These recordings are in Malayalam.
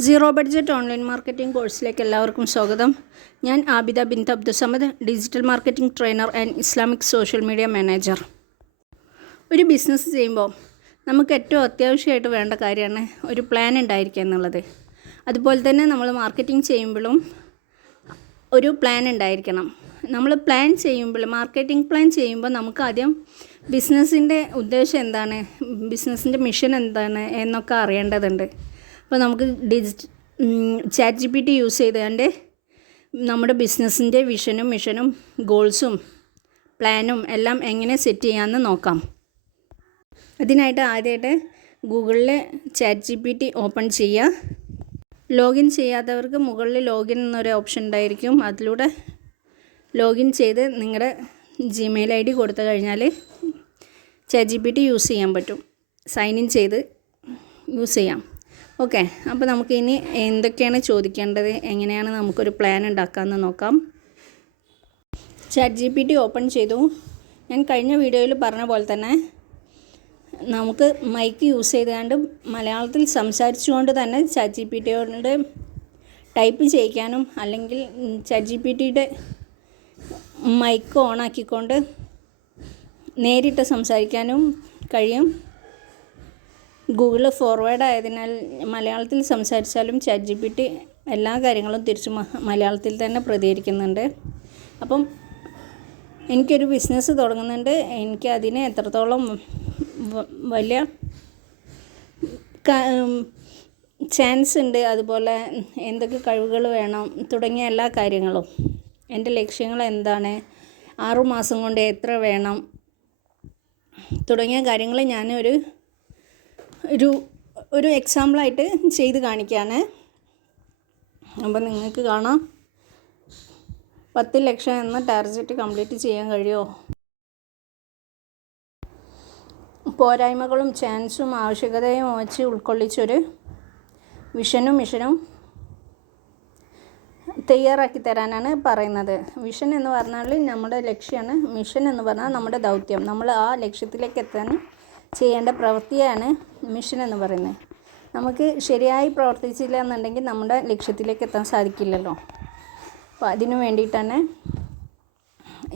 സീറോ ബഡ്ജറ്റ് ഓൺലൈൻ മാർക്കറ്റിംഗ് കോഴ്സിലേക്ക് എല്ലാവർക്കും സ്വാഗതം. ഞാൻ Abida bin Abdussamad digital marketing trainer and Islamic social media manager. ഒരു ബിസിനസ് ചെയ്യുമ്പോൾ നമുക്ക് ഏറ്റവും അത്യാവശ്യമായിട്ട് വേണ്ട കാര്യമാണ് ഒരു പ്ലാൻ ഉണ്ടായിരിക്കുക എന്നുള്ളത്. അതുപോലെ തന്നെ നമ്മൾ മാർക്കറ്റിംഗ് ചെയ്യുമ്പോഴും ഒരു പ്ലാൻ ഉണ്ടായിരിക്കണം. നമ്മൾ പ്ലാൻ ചെയ്യുമ്പോൾ മാർക്കറ്റിംഗ് പ്ലാൻ ചെയ്യുമ്പോൾ നമുക്ക് ആദ്യം ബിസിനസ്സിന്റെ ഉദ്ദേശം എന്താണ് ബിസിനസ്സിന്റെ മിഷൻ എന്താണ് എന്നൊക്കെ അറിയേണ്ടതുണ്ട്. അപ്പോൾ നമുക്ക് digit chat G P T use ചെയ്തുകൊണ്ട് നമ്മുടെ ബിസിനസ്സിന്റെ വിഷനും മിഷനും ഗോൾസും പ്ലാനും എല്ലാം എങ്ങനെ സെറ്റ് ചെയ്യാമെന്ന് നോക്കാം. അതിനായിട്ട് ആദ്യമായിട്ട് ഗൂഗിളിൽ chat G P T open ചെയ്യുക. ലോഗിൻ ചെയ്യാത്തവർക്ക് മുകളിൽ ലോഗിൻ എന്നൊരു ഓപ്ഷൻ ഉണ്ടായിരിക്കും. അതിലൂടെ ലോഗിൻ ചെയ്ത് നിങ്ങളുടെ ജിമെയിൽ ഐ ഡി കൊടുത്തു കഴിഞ്ഞാൽ chat G P T use ചെയ്യാൻ പറ്റും. സൈൻ ഇൻ ചെയ്ത് യൂസ് ചെയ്യാം. ഓക്കെ അപ്പോൾ നമുക്കിനി എന്തൊക്കെയാണ് ചോദിക്കേണ്ടത്? എങ്ങനെയാണ് നമുക്കൊരു പ്ലാൻ ഉണ്ടാക്കാമെന്ന് നോക്കാം. Chat G P T open ചെയ്തു. ഞാൻ കഴിഞ്ഞ വീഡിയോയിൽ പറഞ്ഞ പോലെ തന്നെ നമുക്ക് മൈക്ക് യൂസ് ചെയ്തുകൊണ്ട് മലയാളത്തിൽ സംസാരിച്ചുകൊണ്ട് തന്നെ ചാറ്റ് ജി പി ടിയോട് ടൈപ്പ് ചെയ്യിക്കാനും അല്ലെങ്കിൽ ചാറ്റ് ജി പി ടിയുടെ മൈക്ക് ഓണാക്കിക്കൊണ്ട് നേരിട്ട് സംസാരിക്കാനും കഴിയും. ഗൂഗിൾ ഫോർവേഡ് ആയതിനാൽ മലയാളത്തിൽ സംസാരിച്ചാലും ചാറ്റ് ജി പി ടി എല്ലാ കാര്യങ്ങളും തിരിച്ച് മലയാളത്തിൽ തന്നെ പ്രതികരിക്കുന്നുണ്ട്. അപ്പം എനിക്കൊരു ബിസിനസ് തുടങ്ങുന്നുണ്ട്. എനിക്ക് അതിനെ എത്രത്തോളം വലിയ ചാൻസ് ഉണ്ട് അതുപോലെ എന്തൊക്കെ കഴിവുകൾ വേണം തുടങ്ങിയ എല്ലാ കാര്യങ്ങളും. എന്റെ ലക്ഷ്യങ്ങൾ എന്താണ്? ആറുമാസം കൊണ്ട് എത്ര വേണം? തുടങ്ങിയ കാര്യങ്ങൾ ഞാൻ ഒരു ഒരു എക്സാമ്പിളായിട്ട് ചെയ്ത് കാണിക്കുകയാണ് അപ്പം നിങ്ങൾക്ക് കാണാം. പത്ത് ലക്ഷം എന്ന ടാർജറ്റ് കംപ്ലീറ്റ് ചെയ്യാൻ കഴിയുമോ പോരായ്മകളും ചാൻസും ആവശ്യകതയും വെച്ച് ഉൾക്കൊള്ളിച്ചൊരു വിഷനും മിഷനും തയ്യാറാക്കി തരാനാണ് പറയുന്നത്. വിഷൻ എന്ന് പറഞ്ഞാൽ നമ്മുടെ ലക്ഷ്യമാണ് മിഷൻ എന്ന് പറഞ്ഞാൽ നമ്മുടെ ദൗത്യം. നമ്മൾ ആ ലക്ഷ്യത്തിലേക്ക് എത്താൻ ചെയ്യേണ്ട പ്രവൃത്തിയാണ് മിഷൻ എന്ന് പറയുന്നത് നമുക്ക് ശരിയായി പ്രവർത്തിച്ചില്ല എന്നുണ്ടെങ്കിൽ നമ്മുടെ ലക്ഷ്യത്തിലേക്ക് എത്താൻ സാധിക്കില്ലല്ലോ. അപ്പോൾ അതിനു വേണ്ടിയിട്ടാണ്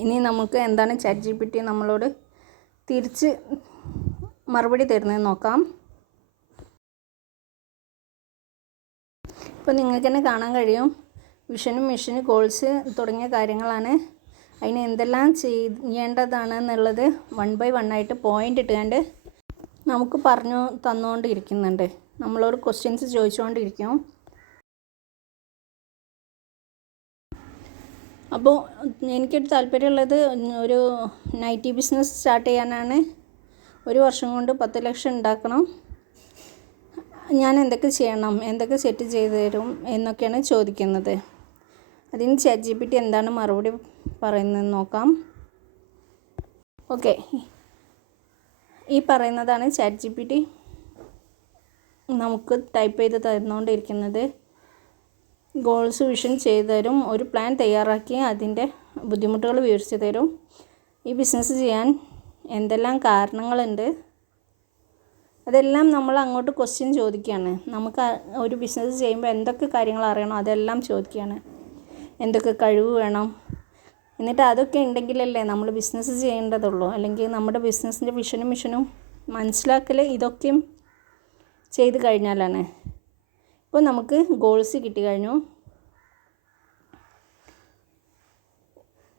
ഇനി നമുക്ക് എന്താണ് ചാറ്റ് ജി പി ടി നമ്മളോട് തിരിച്ച് മറുപടി തരുന്നത് നോക്കാം. ഇപ്പോൾ നിങ്ങൾക്ക് തന്നെ കാണാൻ കഴിയും. വിഷനും മിഷന് ഗോൾസ് തുടങ്ങിയ കാര്യങ്ങളാണ്. അതിന് എന്തെല്ലാം ചെയ്യേണ്ടതാണ് വൺ ബൈ വൺ ആയിട്ട് പോയിന്റ് ഇട്ടുകൊണ്ട് നമുക്ക് പറഞ്ഞു തന്നുകൊണ്ടിരിക്കുന്നുണ്ട് നമ്മളോട് ക്വസ്റ്റ്യൻസ് ചോദിച്ചുകൊണ്ടിരിക്കും അപ്പോൾ എനിക്കൊരു താല്പര്യമുള്ളത് ഒരു നൈറ്റി ബിസിനസ് സ്റ്റാർട്ട് ചെയ്യാനാണ്. ഒരു വർഷം കൊണ്ട് പത്ത് ലക്ഷം ഉണ്ടാക്കണം. ഞാൻ എന്തൊക്കെ ചെയ്യണം എന്തൊക്കെ സെറ്റ് ചെയ്ത് തരും എന്നൊക്കെയാണ് ചോദിക്കുന്നത്. അതിന് ചാറ്റ് എന്താണ് മറുപടി പറയുന്നത് നോക്കാം. ഓക്കെ ഈ പറയുന്നതാണ് ചാറ്റ് ജി പി ടി നമുക്ക് ടൈപ്പ് ചെയ്ത് തന്നുകൊണ്ടിരിക്കുന്നത് ഗോൾസ് വിഷൻ ചെയ്തു തരും. ഒരു പ്ലാൻ തയ്യാറാക്കി അതിന്റെ ബുദ്ധിമുട്ടുകൾ വിവരിച്ച് തരും. ഈ ബിസിനസ് ചെയ്യാൻ എന്തെല്ലാം കാരണങ്ങളുണ്ട്? അതെല്ലാം നമ്മൾ അങ്ങോട്ട് ക്വസ്റ്റ്യൻ ചോദിക്കുകയാണ്. നമുക്ക് ഒരു ബിസിനസ് ചെയ്യുമ്പോൾ എന്തൊക്കെ കാര്യങ്ങൾ അറിയണം? അതെല്ലാം ചോദിക്കുകയാണ്. എന്തൊക്കെ കഴിവ് വേണം? എന്നിട്ട് അതൊക്കെ ഉണ്ടെങ്കിലല്ലേ നമ്മൾ ബിസിനസ് ചെയ്യേണ്ടതുള്ളൂ. അല്ലെങ്കിൽ നമ്മുടെ ബിസിനസ്സിന്റെ വിഷനും മിഷനും മനസ്സിലാക്കൽ ഇതൊക്കെയും ചെയ്ത് കഴിഞ്ഞാലാണ്. ഇപ്പോൾ നമുക്ക് ഗോൾസ് കിട്ടി കഴിഞ്ഞു.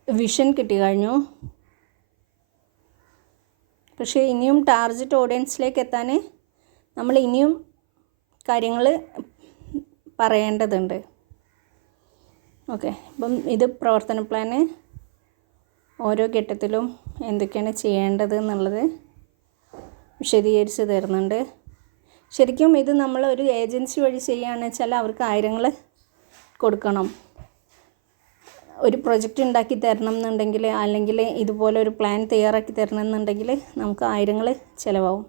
വിഷൻ കിട്ടി കഴിഞ്ഞു. പക്ഷേ ഇനിയും ടാർജറ്റ് ഓഡിയൻസിലേക്ക് എത്താൻ നമ്മൾ ഇനിയും കാര്യങ്ങൾ പറയേണ്ടതുണ്ട്. ഓക്കെ അപ്പം ഇത് പ്രവർത്തന പ്ലാന് ഓരോ ഘട്ടത്തിലും എന്തൊക്കെയാണ് ചെയ്യേണ്ടത് എന്നുള്ളത് വിശദീകരിച്ച് തരുന്നുണ്ട്. ശരിക്കും ഇത് നമ്മൾ ഒരു ഏജൻസി വഴി ചെയ്യുകയാണെന്ന് വെച്ചാൽ അവർക്ക് ആയിരങ്ങൾ കൊടുക്കണം. ഒരു പ്രൊജക്റ്റ് ഉണ്ടാക്കി തരണം എന്നുണ്ടെങ്കിൽ അല്ലെങ്കിൽ ഇതുപോലെ ഒരു പ്ലാൻ തയ്യാറാക്കി തരണം എന്നുണ്ടെങ്കിൽ നമുക്ക് ആയിരങ്ങൾ ചിലവാകും.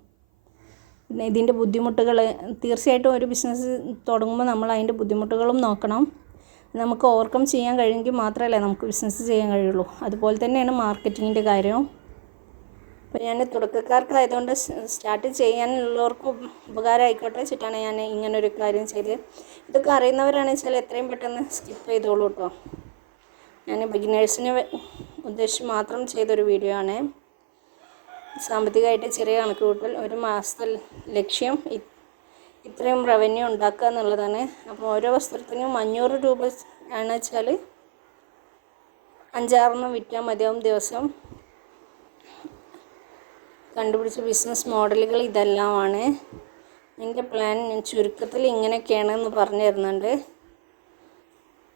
പിന്നെ ഇതിന്റെ ബുദ്ധിമുട്ടുകൾ തീർച്ചയായിട്ടും ഒരു ബിസിനസ് തുടങ്ങുമ്പോൾ നമ്മൾ അതിന്റെ ബുദ്ധിമുട്ടുകളും നോക്കണം. നമുക്ക് ഓവർകം ചെയ്യാൻ കഴിയുമെങ്കിൽ മാത്രമല്ലേ നമുക്ക് ബിസിനസ് ചെയ്യാൻ കഴിയുള്ളൂ. അതുപോലെ തന്നെയാണ് മാർക്കറ്റിങ്ങിന്റെ കാര്യവും. അപ്പോൾ ഞാൻ തുടക്കക്കാർക്കായതുകൊണ്ട് സ്റ്റാർട്ട് ചെയ്യാനുള്ളവർക്ക് ഉപകാരമായിക്കോട്ടെ വെച്ചിട്ടാണ് ഞാൻ ഇങ്ങനൊരു കാര്യം ചെയ്ത്. ഇതൊക്കെ അറിയുന്നവരാണെന്ന് വെച്ചാൽ എത്രയും പെട്ടെന്ന് സ്കിപ്പ് ചെയ്തോളൂ കേട്ടോ ഞാൻ ബിഗിനേഴ്സിന് ഉദ്ദേശിച്ച് മാത്രം ചെയ്തൊരു വീഡിയോ ആണ്. സാമ്പത്തികമായിട്ട് ചെറിയ കണക്ക് കൂട്ടൽ ഒരു മാസത്തെ ലക്ഷ്യം ഇത്രയും റവന്യൂ ഉണ്ടാക്കുക എന്നുള്ളതാണ്. അപ്പോൾ ഓരോ വസ്ത്രത്തിനും അഞ്ഞൂറ് രൂപ ആണ് വെച്ചാൽ അഞ്ചാറെണ്ണം വിറ്റാൽ മതിയാവും ദിവസം. കണ്ടുപിടിച്ച ബിസിനസ് മോഡലുകൾ ഇതെല്ലാമാണ്. എന്റെ പ്ലാൻ ഞാൻ ചുരുക്കത്തിൽ ഇങ്ങനെയൊക്കെയാണെന്ന് പറഞ്ഞു തരുന്നുണ്ട്.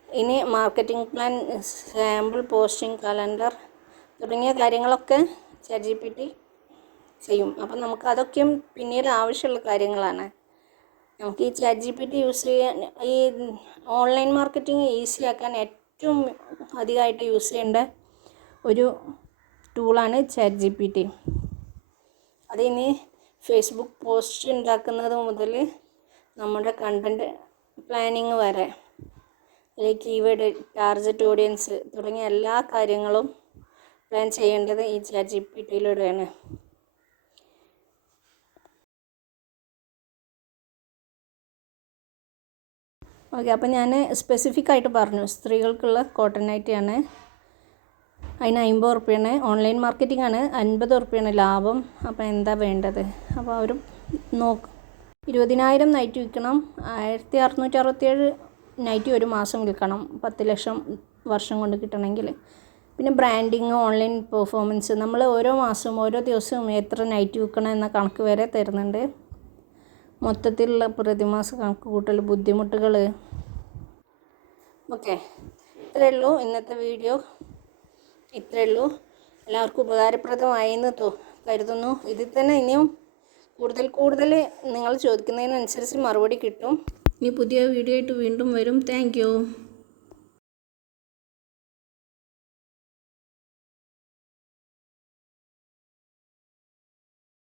ഇനി marketing plan sample posting calendar തുടങ്ങിയ കാര്യങ്ങളൊക്കെ ചാറ്റ് ചെയ്യും. അപ്പം നമുക്ക് അതൊക്കെയും പിന്നീട് ആവശ്യമുള്ള കാര്യങ്ങളാണ്. നമുക്ക് ഈ chat G P T use ചെയ്യാൻ ഈ ഓൺലൈൻ മാർക്കറ്റിംഗ് ഈസി ആക്കാൻ ഏറ്റവും അധികമായിട്ട് യൂസ് ചെയ്യേണ്ട ഒരു ടൂളാണ് ചാറ്റ് ജി പി ടി അത് ഇനി ഫേസ്ബുക്ക് പോസ്റ്റ് ഉണ്ടാക്കുന്നത് മുതൽ നമ്മുടെ കണ്ടന്റ് പ്ലാനിങ് വരെ അല്ലെങ്കിൽ കീവേഡ് ടാർജറ്റ് ഓഡിയൻസ് തുടങ്ങിയ എല്ലാ കാര്യങ്ങളും പ്ലാൻ ചെയ്യേണ്ടത് ഈ ചാറ്റ് ജി പി ടിയിലൂടെയാണ് ഓക്കെ അപ്പോൾ ഞാൻ സ്പെസിഫിക് ആയിട്ട് പറഞ്ഞു. സ്ത്രീകൾക്കുള്ള കോട്ടൺ നൈറ്റിയാണ് അതിന് അമ്പത് ഉറുപ്പ്യാണ്. ഓൺലൈൻ മാർക്കറ്റിംഗ് ആണ്. അൻപത് ഉറുപ്പ്യാണ് ലാഭം. അപ്പോൾ എന്താ വേണ്ടത്? അപ്പോൾ അവർ നോക്ക്. ഇരുപതിനായിരം നൈറ്റ് വിൽക്കണം. ആയിരത്തി അറുന്നൂറ്റി അറുപത്തിയേഴ് നൈറ്റ് ഒരു മാസം വിൽക്കണം. പത്ത് ലക്ഷം വർഷം കൊണ്ട് കിട്ടണമെങ്കിൽ പിന്നെ ബ്രാൻഡിങ് ഓൺലൈൻ പെർഫോമൻസ് നമ്മൾ ഓരോ മാസവും ഓരോ ദിവസവും എത്ര നൈറ്റ് വിൽക്കണം എന്ന കണക്ക് വരെ തരുന്നുണ്ട്. മൊത്തത്തിലുള്ള പ്രതിമാസ കണക്ക് കൂട്ടൽ ബുദ്ധിമുട്ടുകൾ ഓക്കെ. ഇത്രയേ ഉള്ളൂ ഇന്നത്തെ വീഡിയോ ഇത്രയേ ഉള്ളൂ എല്ലാവർക്കും ഉപകാരപ്രദമായി എന്ന് കരുതുന്നു. ഇതിൽ തന്നെ ഇനിയും കൂടുതൽ കൂടുതൽ നിങ്ങൾ ചോദിക്കുന്നതിനനുസരിച്ച് മറുപടി കിട്ടും. ഇനി പുതിയ വീഡിയോ ആയിട്ട് വീണ്ടും വരും. താങ്ക്